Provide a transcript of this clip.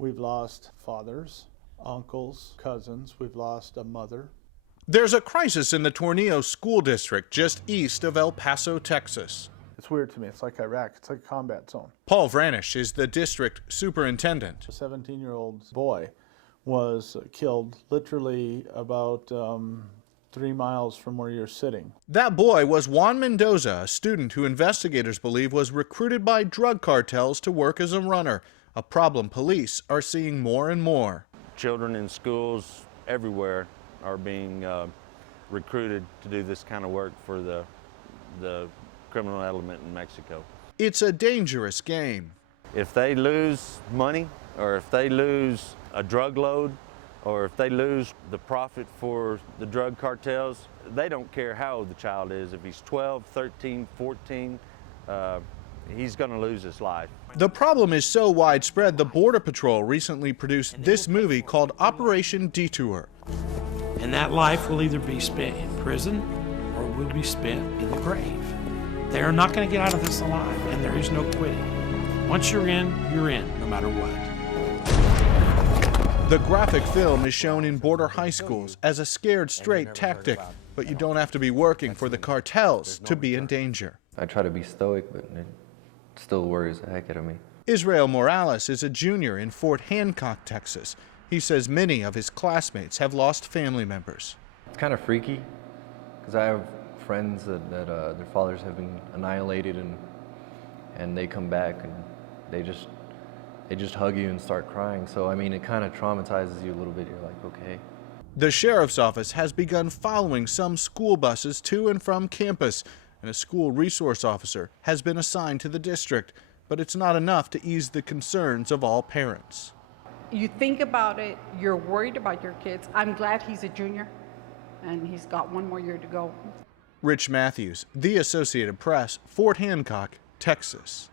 We've lost fathers, uncles, cousins. We've lost a mother. There's a crisis in the Tornillo school district just east of El Paso, Texas. It's weird to me. It's like Iraq. It's like a combat zone. Paul Vranish is the district superintendent. A 17-year-old boy was killed literally about 3 miles from where you're sitting. That boy was Juan Mendoza, a student who investigators believe was recruited by drug cartels to work as a runner, a problem police are seeing more and more. Children in schools everywhere are being recruited to do this kind of work for the criminal element in Mexico. It's a dangerous game. If they lose money, or if they lose a drug load, or if they lose the profit for the drug cartels, they don't care how old the child is. If he's 12, 13, 14, he's going to lose his life. The problem is so widespread, the Border Patrol recently produced this movie called Operation Detour. And that life will either be spent in prison or will be spent in the grave. They are not going to get out of this alive, and there is no quitting. Once you're in, no matter what. The graphic film is shown in border high schools as a scared straight tactic, but you don't have to be working for the cartels to be in danger. I try to be stoic, but it still worries the heck out of me. Israel Morales is a junior in Fort Hancock, Texas. He says many of his classmates have lost family members. It's kind of freaky, because I have friends that their fathers have been annihilated, and they come back and they just hug you and start crying. So I mean, it kind of traumatizes you a little bit. You're like, okay. The sheriff's office has begun following some school buses to and from campus, and a school resource officer has been assigned to the district, but it's not enough to ease the concerns of all parents. You think about it, you're worried about your kids. I'm glad he's a junior and he's got 1 more year to go. Rich Matthews, The Associated Press, Fort Hancock, Texas.